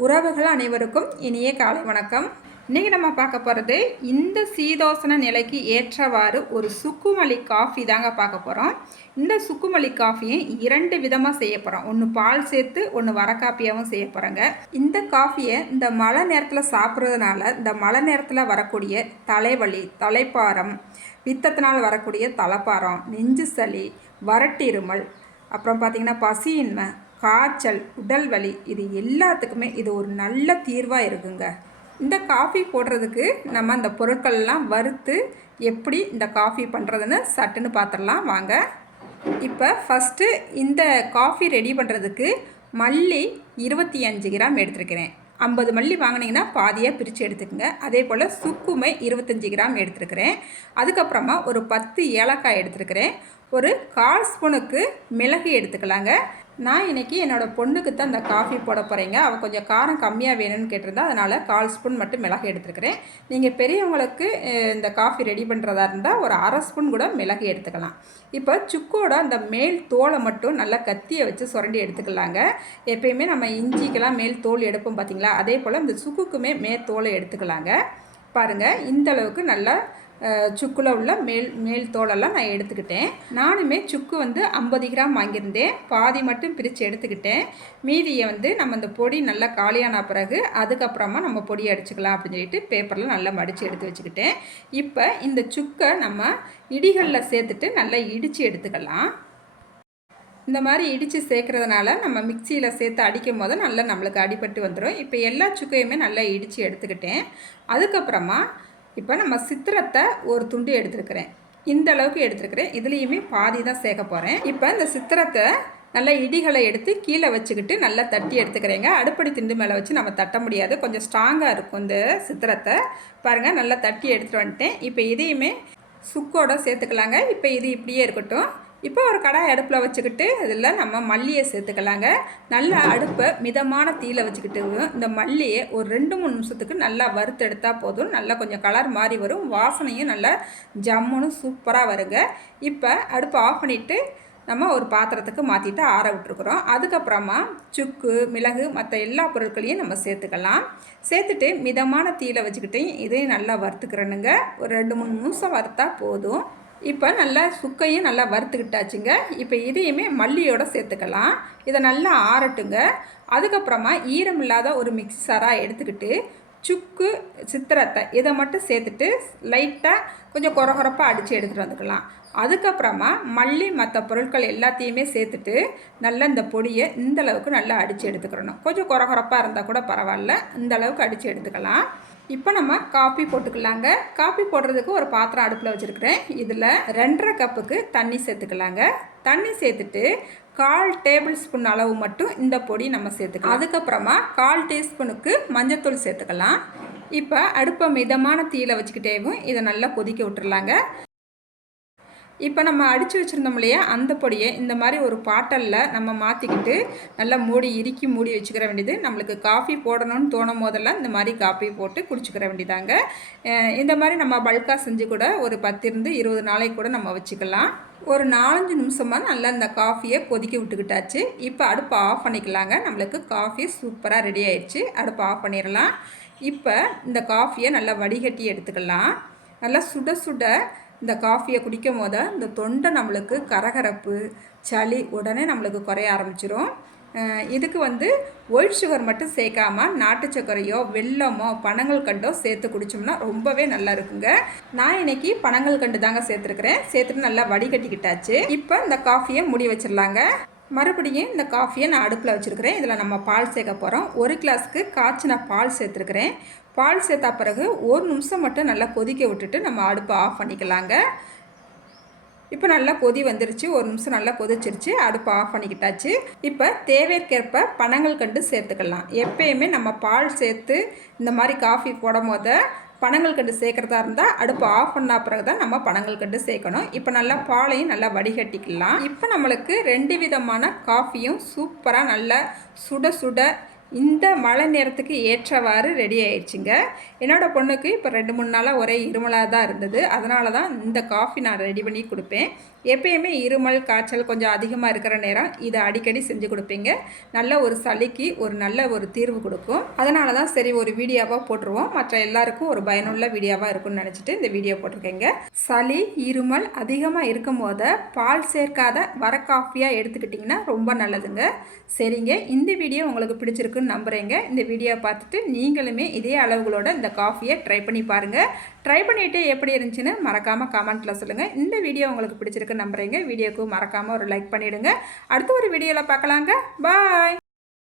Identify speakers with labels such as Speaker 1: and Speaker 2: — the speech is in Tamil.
Speaker 1: உறவுகள் அனைவருக்கும் இனிய காலை வணக்கம். இன்றைக்கி நம்ம பார்க்க போகிறது இந்த சீதோசன நிலைக்கு ஏற்றவாறு ஒரு சுக்குமல்லி காஃபி தாங்க பார்க்க போகிறோம் இந்த சுக்குமல்லி காஃபியை இரண்டு விதமாக செய்ய போகிறோம் ஒன்று பால் சேர்த்து ஒன்று வர செய்ய போகிறோங்க இந்த காஃபியை இந்த மழை நேரத்தில் சாப்பிட்றதுனால இந்த மழை நேரத்தில் வரக்கூடிய தலைவலி தலைப்பாரம் பித்தத்தினால் வரக்கூடிய தலைப்பாரம் நெஞ்சு சளி வரட்டிருமல் அப்புறம் பார்த்திங்கன்னா பசியின்மை காய்ச்சல் உடல் வலி இது எல்லாத்துக்குமே இது ஒரு நல்ல தீர்வாக இருக்குங்க. இந்த காஃபி போடுறதுக்கு நம்ம அந்த பொருட்கள்லாம் வறுத்து எப்படி இந்த காஃபி பண்ணுறதுன்னு சட்டுன்னு பார்த்துடலாம் வாங்க. இப்போ ஃபஸ்ட்டு இந்த காஃபி ரெடி பண்ணுறதுக்கு மல்லி இருபத்தி அஞ்சு கிராம் எடுத்துருக்கிறேன். ஐம்பது மல்லி வாங்கினீங்கன்னா பாதியாக பிரித்து எடுத்துக்கோங்க. அதே போல் சுக்குமை இருபத்தஞ்சி கிராம் எடுத்துருக்கிறேன். அதுக்கப்புறமா ஒரு பத்து ஏலக்காய் எடுத்துருக்கிறேன். ஒரு கால் ஸ்பூனுக்கு மிளகு எடுத்துக்கலாங்க. நான் இன்றைக்கி என்னோடய பொண்ணுக்கு தான் இந்த காஃபி போட போகிறேங்க அவள் கொஞ்சம் காரம் கம்மியாக வேணும்னு கேட்டிருந்தா அதனால் கால் ஸ்பூன் மட்டும் மிளகு எடுத்துருக்கிறேன் நீங்கள் பெரியவங்களுக்கு இந்த காஃபி ரெடி பண்ணுறதா இருந்தால் ஒரு அரை ஸ்பூன் கூட மிளகு எடுத்துக்கலாம். இப்போ சுக்கோட அந்த மேல் தோலை மட்டும் நல்லா கத்தியை வச்சு சுரண்டி எடுத்துக்கலாங்க. எப்பயுமே நம்ம இஞ்சிக்கெல்லாம் மேல் தோல் எடுப்போம் பார்த்திங்களா அதே போல் இந்த சுக்குக்குமே மேல் தோலை எடுத்துக்கலாங்க. பாருங்கள் இந்தளவுக்கு நல்லா சுக்கில் உள்ள மேல் மேல் தோலெல்லாம் நான் எடுத்துக்கிட்டேன். நானுமே சுக்கு வந்து ஐம்பது கிராம் வாங்கியிருந்தேன். பாதி மட்டும் பிரித்து எடுத்துக்கிட்டேன். மீதியை வந்து நம்ம இந்த பொடி நல்லா காலியான பிறகு அதுக்கப்புறமா நம்ம பொடி அடிச்சுக்கலாம் அப்படின்னு சொல்லிட்டு பேப்பரில் நல்லா மடித்து எடுத்து வச்சுக்கிட்டேன். இப்போ இந்த சுக்கை நம்ம இடிகளில் சேர்த்துட்டு நல்லா இடித்து எடுத்துக்கலாம். இந்த மாதிரி இடித்து சேர்க்குறதுனால நம்ம மிக்சியில் சேர்த்து அடிக்கும் போது நல்லா நம்மளுக்கு அடிபட்டு வந்துடும் இப்போ எல்லா சுக்கையுமே நல்லா இடித்து எடுத்துக்கிட்டேன். அதுக்கப்புறமா இப்போ நம்ம சித்திரத்தை ஒரு துண்டு எடுத்துருக்கிறேன். இந்த அளவுக்கு எடுத்துருக்கிறேன். இதுலேயுமே பாதி தான் சேர்க்க போகிறேன் இப்போ இந்த சித்திரத்தை நல்லா இடிகளை எடுத்து கீழே வச்சுக்கிட்டு நல்லா தட்டி எடுத்துக்கிறேங்க. அடுப்படி திண்டு மேலே வச்சு நம்ம தட்ட முடியாது. கொஞ்சம் ஸ்ட்ராங்காக இருக்கும் இந்த சித்திரத்தை. பாருங்கள் நல்லா தட்டி எடுத்துகிட்டு வந்துட்டேன். இப்போ இதையுமே சுக்கோட சேர்த்துக்கலாங்க. இப்போ இது இப்படியே இருக்கட்டும். இப்போ ஒரு கடாய் அடுப்பில் வச்சுக்கிட்டு இதில் நம்ம மல்லியை சேர்த்துக்கலாங்க. நல்லா அடுப்பை மிதமான தீயில் வச்சுக்கிட்டு இந்த மல்லியை ஒரு ரெண்டு மூணு நிமிஷத்துக்கு நல்லா வறுத்து எடுத்தால் போதும். நல்லா கொஞ்சம் கலர் மாறி வரும். வாசனையும் நல்லா ஜம்முன்னு சூப்பராக வருங்க. இப்போ அடுப்பை ஆஃப் பண்ணிவிட்டு நம்ம ஒரு பாத்திரத்துக்கு மாற்றிட்டு ஆற விட்டுருக்குறோம். அதுக்கப்புறமா சுக்கு மிளகு மற்ற எல்லா பொருட்களையும் நம்ம சேர்த்துக்கலாம். சேர்த்துட்டு மிதமான தீயில் வச்சுக்கிட்டு இதையும் நல்லா வறுத்துக்கிறேனுங்க. ஒரு ரெண்டு மூணு நிமிஷம் வறுத்தா போதும். இப்போ நல்லா சுக்கையும் நல்லா வறுத்துக்கிட்டாச்சுங்க. இப்போ இதையுமே மல்லியோட சேர்த்துக்கலாம். இதை நல்லா ஆறட்டுங்க. அதுக்கப்புறமா ஈரம் இல்லாத ஒரு மிக்சராக எடுத்துக்கிட்டு சுக்கு சித்திரத்தை இதை மட்டும் சேர்த்துட்டு லைட்டாக கொஞ்சம் குறகுறப்பாக அடித்து எடுத்துகிட்டு வந்துக்கலாம். அதுக்கப்புறமா மல்லி மற்ற பொருட்கள் எல்லாத்தையுமே சேர்த்துட்டு நல்லா இந்த பொடியை இந்தளவுக்கு நல்லா அடித்து எடுத்துக்கிறணும் கொஞ்சம் குறகுறப்பாக இருந்தால் கூட பரவாயில்ல. இந்த அளவுக்கு அடித்து எடுத்துக்கலாம். இப்போ நம்ம காஃபி போட்டுக்கலாங்க. காஃபி போடுறதுக்கு ஒரு பாத்திரம் அடுப்பில் வச்சுருக்கிறேன். இதில் ரெண்டரை கப்புக்கு தண்ணி சேர்த்துக்கலாங்க. தண்ணி சேர்த்துட்டு கால் டேபிள் ஸ்பூன் அளவு மட்டும் இந்த பொடி நம்ம சேர்த்துக்கலாம். அதுக்கப்புறமா கால் டீஸ்பூனுக்கு மஞ்சத்தூள் சேர்த்துக்கலாம். இப்போ அடுப்பை மிதமான தீயில் வச்சுக்கிட்டேவும் இதை நல்லா கொதிக்க விட்டுறலாங்க. இப்போ நம்ம அடித்து வச்சுருந்தோம் இல்லையா? அந்த பொடியை இந்த மாதிரி ஒரு பாட்டலில் நம்ம மாற்றிக்கிட்டு நல்லா மூடி இறுக்கி மூடி வச்சுக்கிற வேண்டியது. நம்மளுக்கு காஃபி போடணும்னு தோணும் போதெல்லாம் இந்த மாதிரி காஃபி போட்டு குடிச்சிக்கிற வேண்டியதாங்க. இந்த மாதிரி நம்ம பல்காக செஞ்சு கூட ஒரு பத்திருந்து இருபது நாளைக்கு கூட நம்ம வச்சுக்கலாம். ஒரு நாலஞ்சு நிமிஷமாக நல்லா இந்த காஃபியை கொதிக்க விட்டுக்கிட்டாச்சு. இப்போ அடுப்பை ஆஃப் பண்ணிக்கலாங்க. நம்மளுக்கு காஃபி சூப்பராக ரெடி ஆயிடுச்சு. அடுப்பை ஆஃப் பண்ணிடலாம். இப்போ இந்த காஃபியை நல்லா வடிகட்டி எடுத்துக்கலாம். நல்லா சுட சுட இந்த காஃபியை குடிக்கும் போது இந்த தொண்டை நம்மளுக்கு கரகரப்பு சளி உடனே நம்மளுக்கு குறைய ஆரம்பிச்சிரும். இதுக்கு வந்து ஒயிட் சுகர் மட்டும் சேர்க்காம நாட்டு சர்க்கரையோ வெள்ளமோ பனங்கள் கண்டோ சேர்த்து குடித்தோம்னா ரொம்பவே நல்லா இருக்குங்க. நான் இன்னைக்கு பனங்கள் கண்டு தாங்க சேர்த்துருக்குறேன். சேர்த்துட்டு நல்லா வடிகட்டிக்கிட்டாச்சு. இப்போ இந்த காஃபியை முடி வச்சிடலாங்க. மறுபடியும் இந்த காஃபியை நான் அடுப்பில் வச்சுருக்கிறேன். இதில் நம்ம பால் சேர்க்க போகிறோம் ஒரு கிளாஸ்க்கு காய்ச்சின பால் சேர்த்துருக்குறேன். பால் சேர்த்தா பிறகு ஒரு நிமிஷம் மட்டும் நல்லா கொதிக்க விட்டுட்டு நம்ம அடுப்பை ஆஃப் பண்ணிக்கலாங்க. இப்போ நல்லா கொதி வந்துருச்சு. ஒரு நிமிஷம் நல்லா கொதிச்சிருச்சு. அடுப்பை ஆஃப் பண்ணிக்கிட்டாச்சு. இப்போ தேவைக்கேற்ப பணங்கள் கண்டு சேர்த்துக்கலாம். எப்பயுமே நம்ம பால் சேர்த்து இந்த மாதிரி காஃபி போடும் போது பனங்கள் கண்டு சேர்க்குறதா இருந்தால் அடுப்பு ஆஃப் பண்ண பிறகு தான் நம்ம பனங்கள் கண்டு சேர்க்கணும். இப்போ நல்லா பாலையும் நல்லா வடிகட்டிக்கலாம். இப்போ நம்மளுக்கு ரெண்டு விதமான காஃபியும் சூப்பராக நல்லா சுட சுட இந்த மழை நேரத்துக்கு ஏற்றவாறு ரெடி ஆயிடுச்சுங்க. என்னோடய பொண்ணுக்கு இப்போ ரெண்டு மூணு நாளாக ஒரே இருமலாக தான் இருந்தது. அதனால தான் இந்த காஃபி நான் ரெடி பண்ணி கொடுப்பேன். எப்பயுமே இருமல் காய்ச்சல் கொஞ்சம் அதிகமாக இருக்கிற நேரம் இதை அடிக்கடி செஞ்சு கொடுப்பீங்க. நல்ல ஒரு சளிக்கு ஒரு நல்ல ஒரு தீர்வு கொடுக்கும். அதனால தான் சரி ஒரு வீடியோவாக போட்டுருவோம். மற்ற எல்லாருக்கும் ஒரு பயனுள்ள வீடியோவாக இருக்கும்னு நினச்சிட்டு இந்த வீடியோ போட்டிருக்கேங்க. சளி இருமல் அதிகமாக இருக்கும் போது பால் சேர்க்காத வர காஃபியாக எடுத்துக்கிட்டிங்கன்னா ரொம்ப நல்லதுங்க. சரிங்க இந்த வீடியோ உங்களுக்கு பிடிச்சிருக்கு பிடிச்சிருக்குன்னு நம்புகிறேங்க இந்த வீடியோ பார்த்துட்டு நீங்களுமே இதே அளவுகளோட இந்த காஃபியை ட்ரை பண்ணி பாருங்கள் ட்ரை பண்ணிவிட்டு எப்படி இருந்துச்சுன்னு மறக்காமல் கமெண்ட்டில் சொல்லுங்கள் இந்த வீடியோ உங்களுக்கு பிடிச்சிருக்குன்னு நம்புகிறேங்க வீடியோக்கு மறக்காமல் ஒரு லைக் பண்ணிவிடுங்க அடுத்த ஒரு வீடியோவில் பார்க்கலாங்க. பாய்